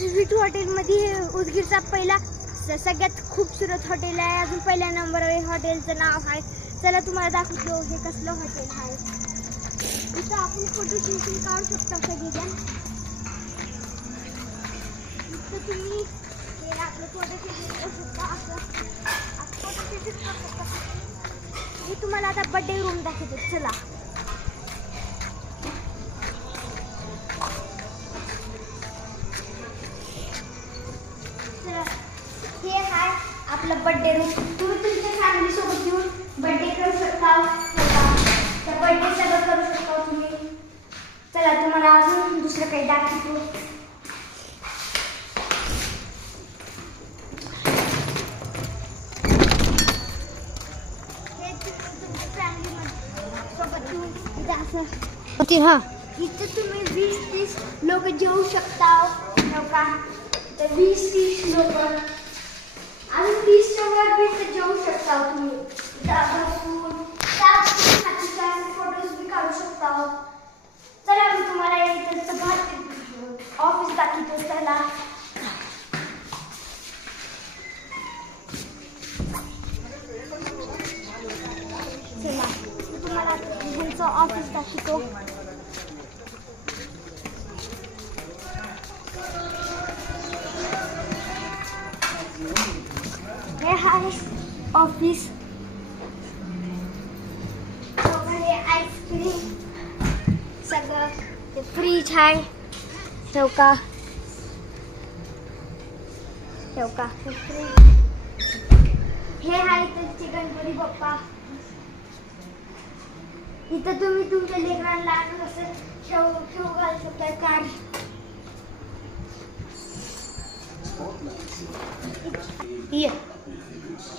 Sweet हॉटेलमध्ये उदगीरचा पहिला सगळ्यात खूबसूरत हॉटेल आहे. अजून पहिल्या नंबरवर हॉटेलचं नाव आहे. चला तुम्हाला दाखवतो हे कसलं हॉटेल आहे. इथं आपण फोटो शूटिंग काढू शकता सगळेजण. इथं तुम्ही हे आपलं फोटो शूटिंग करू शकता. असं फोटो शूटिंग करू शकता. मी तुम्हाला आता बर्थडे रूम दाखवते. चला हे आहे आपलं बर्थडे रूम. तुम्ही तुमच्या फॅमिली सोबत येऊन बर्थडे करू शकता. तर बर्थडे सगळं करू शकता तुम्ही. चला तुम्हाला अजून दुसरं काही दाखवतो. हे तुमच्या फॅमिली सोबत येऊन इथं असं हां इथं तुम्ही 20-30 लोक जेवू शकता. का तर 20-30 लोक अजून 30च्या वर बी जेवू शकता तुम्ही. फोटोज बी काढू शकता. चला मी तुम्हाला इथं ऑफिस दाखवतो. चला चला मी तुम्हाला ह्यांचं ऑफिस दाखवतो. हे आहे ऑफिस. हे आईस्क्रीम सगळं ते फ्रीज आहे. ठेवका हे फ्रीज. हे आहे त्यांचे गणपती बाप्पा. इथं तुम्ही तुमच्या लेकरांना असं खेळू घालू शकता. कार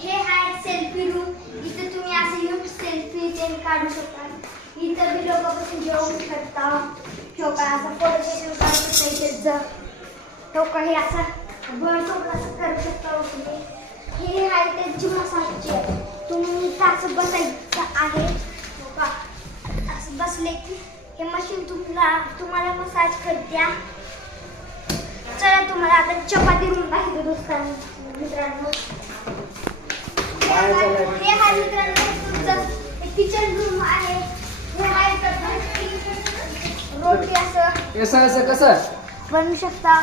हे आहे सेल्फी रूम. इथं तुम्ही असं येऊन सेल्फी ते काढू शकता. इथं बी लोक बसून जेवू शकता. ठोका असं फोटो सेशन काढू शकता. इथं ठोका हे असं भर ठोका असं करू शकता तुम्ही. हे आहे त्यांची मसाजचे. तुम्ही असं बसायचं आहे. ठोका असं बसले की हे मशीन तुम्हाला मसाज करत्या. चला तुम्हाला आता चपाती रूम दाखवतो मित्रांनो. हे आहे मित्रांनो तुमचं किचन रूम आहे. हे आहे रोटी असं कसं बनवू शकता.